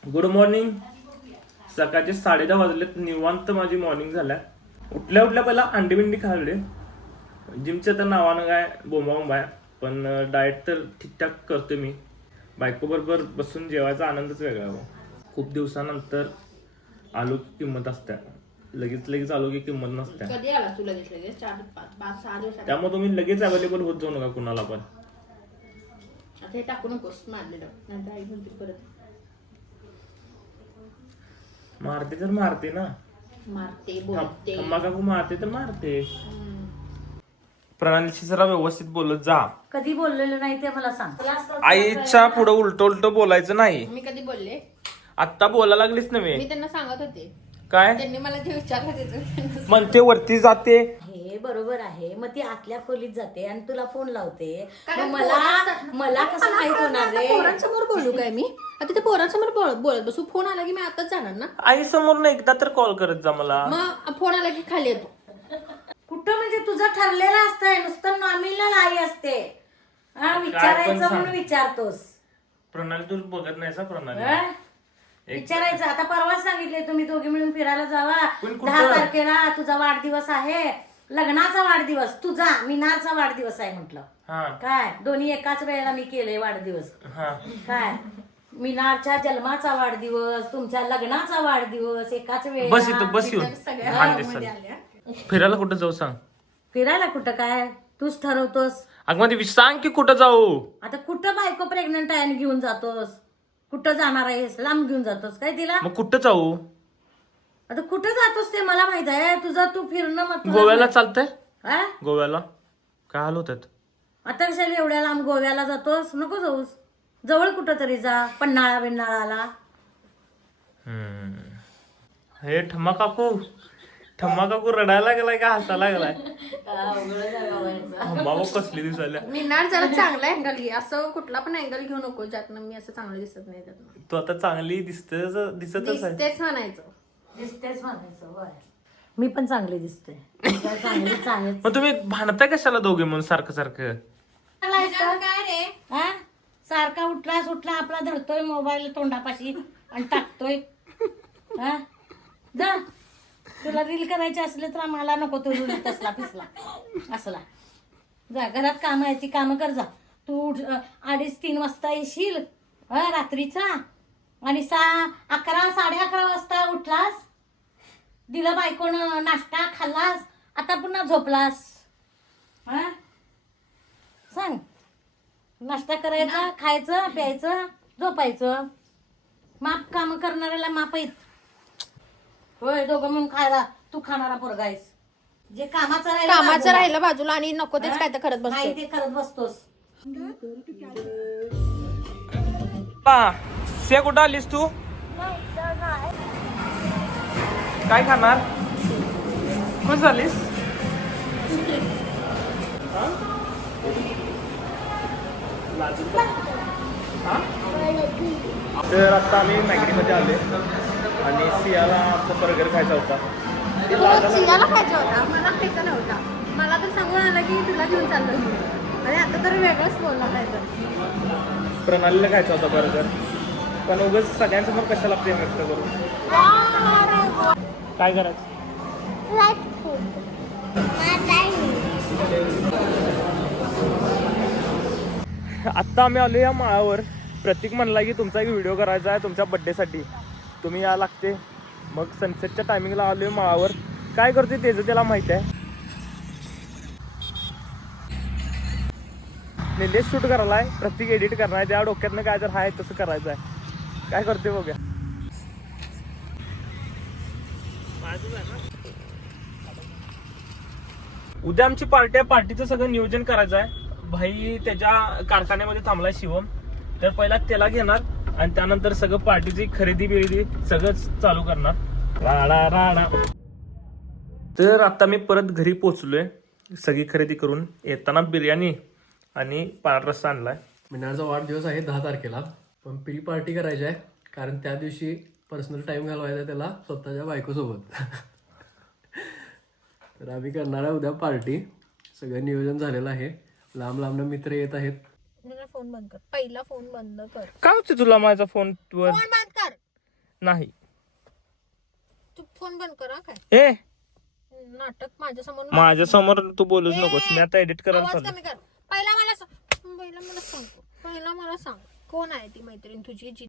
Good morning. सकाळचे 10:30 वाजलेत. निवांत माझी मॉर्निंग झाल्या. उठल्या उठल्या पहिला अंडी बिंडी खाल्ले. जिमच्या तर नावानं काय बोंबा आहे, पण डाएट तर ठीकठाक करते मी. बायको बरोबर बसून जेवायचा आनंदच वेगळा हो. खूप दिवसानंतर आलो की किंमत असते. लगेच आलो की किंमत नसते. कधी आला तू लगेच 4-5-6 दिवस? त्यामुळे तुम्ही लगेच अवेलेबल होत जाऊ नका कुणाला पण. आता हे टाकू नकोस मारलेलं, नंतर आई म्हणते परत. मारते तर मारते ना. मारते बोलते. अम्मा काकू मारते तर मारते. प्रणालीशी जरा व्यवस्थित बोलत जा. कधी बोललेलं नाही ते मला सांग. आईच्या पुढे उलट बोलायचं नाही. मी कधी बोलले? आता बोलायला लागलीच नव्हे. मी त्यांना सांगत होते. काय त्यांनी मला जे विचारलं त्याचं म्हणते वरती जाते. हे बरोबर आहे. मग ती आतल्या खोलीत जाते आणि तुला फोन लावते. कारण मग मला कसं माहित होणार रे? पोरांसमोर बोलू काय मी? आता ते पोरांसमोर बोलत बसू. फोन आला की मी आताच जाणार ना. आई समोर एकदा तर कॉल करत जा मला. मग फोन आला की खाली येतो. कुठं म्हणजे तुझं ठरलेलं असतंय, नुसतं नॉमिनल आई असते. हा, विचारायचं म्हणून विचारतोस. प्रणाली तू बघत नाही सा प्रणाली. हा? विचारायचं. आता परवाच सांगितले तुम्ही दोघे मिळून फिरायला जावा. पण कुठं? 10 तारखेला तुझा वाढदिवस आहे. लग्नाचा वाढदिवस तुझा, मीनारचा वाढदिवस आहे म्हटलं. हा काय दोन्ही एकाच वेळेला मी केले वाढदिवस. हा काय मीनारच्या जन्माचा वाढदिवस, तुमच्या लग्नाचा वाढदिवस एकाच वेळेला. बस इथं बस येऊन लहान दिसत. फिरायला कुठं जाऊ सांग. फिरायला कुठं काय तूच ठरवतोस. अगं मध्ये सांग की कुठं जाऊ. आता कुठं बायको प्रेग्नंट आहे आणि घेऊन जातोस? कुठं जाणार आहेस? लांब घेऊन जातोस काय तिला? मग कुठं जाऊ. आता कुठं जातोस ते मला माहित आहे. तुझं तू फिरणं मग गोव्याला चालतंय. हा? गोव्याला काय हाल होतात. आता कशाला एवढ्या लांब गोव्याला जातोस? नको जाऊस. जवळ कुठं तरी जा, पन्हाळा बिन्हाळाला. हे ठम्मा काकू रडायला लागलाय का हसायला लागलाय. बाबा कसली दिसायला. मिनार जरा चांगला अँगल घे. असं कुठला पण अँगल घेऊ नको ज्यातनं मी असं चांगलं दिसत नाही. त्यातनं तू आता चांगली दिसतच आहे. तेच म्हणायचं. दिसतेच म्हणायचं. होय, मी पण चांगली दिसते. चांगलीच आहे. मग तुम्ही भांडताय कशाला दोघे म्हणून सारखं. काय रे? हा? सारखा उठला सुटला आपला धरतोय मोबाईल तोंडापाशी आणि टाकतोय. हा? जा, तुला रील करायची असले तर आम्हाला नको तो रील तसला पिसला असला. जा घरात कामं आहे ती कामं कर जा. तू 2:30-3 वाजता येशील रात्रीचा आणि 11, 11:30 वाजता उठलास, दिलं बायकोनं नाश्ता खाल्लास, आता पुन्हा झोपलास. हा सांग. नाश्ता करायचा, खायचं प्यायचं झोपायचं. माप काम करणाऱ्याला माप येत. होय, दोघं म्हणून खायला तू खाणारा पोरगा आहेस. जे कामाचं राहिलं बाजूला आणि नको तेच काय तर करत बसतो. नाही ते करत बसतोस. से कुठं आलीस तू. काय खाणार. खुश झालीस. तर आता आम्ही मॅगडीमध्ये आले आणि सियाला आमचा बर्गर खायचा होता. शिजाला खायचा होता, मला खायचा नव्हता. मला तर सांगून आलं की तुला घेऊन चाललोय म्हणून. आणि आता तर वेगळंच बोलला काय तर. प्रणालीला खायचा होता बर्गर, पण उगाच सगळ्यांसमोर कशाला प्रेम व्यक्त करू. काय करायचं. आत्ता आम्ही आलो या माळावर. प्रतीक म्हणला की तुमचा एक व्हिडिओ करायचा आहे तुमच्या बड्डेसाठी, तुम्ही या लागते. मग सनसेटच्या टायमिंगला आलोय माळावर. काय करते त्याचं त्याला माहित आहे. निलेश शूट करायला आहे, प्रतीक एडिट करणार आहे. त्या डोक्यातनं काय तर आहे तसं करायचं आहे. काय करते बघा. उद्या आमची पार्टी आहे. पार्टीचं सगळं नियोजन करायचं आहे. भाई त्याच्या कारखान्यामध्ये थांबलाय शिवम, तर पहिला त्याला घेणार आणि त्यानंतर सगळं पार्टीची खरेदी बिरेदी सगळंच चालू करणार. राडा. तर आता मी परत घरी पोहोचलोय सगळी खरेदी करून. येताना बिर्याणी आणि पांढरा रस्सा आणलाय. मिनारचा वाढदिवस आहे 10 तारखेला, पण प्री पार्टी करायची आहे कारण त्या दिवशी पर्सनल टाइम घालवायचा आहे त्याला स्वतःच्या बायकोसोबत. तर आम्ही करणार आहे उद्या पार्टी. सगळं नियोजन झालेलं आहे. लांब मित्र येत आहेत. फोन बंद कर. पहिला फोन बंद कर. काय होतं तुला माझा फोन वर. फोन बंद कर. नाही. तू फोन बंद करा काय ए नाटक माझ्या समोर माझ्या समोर तू बोलूच नकोस, मी आता एडिट करायला आवाज चालू. कमी कर. पहिला मला सांग कोण आहे ती मैत्रीण तुझी जी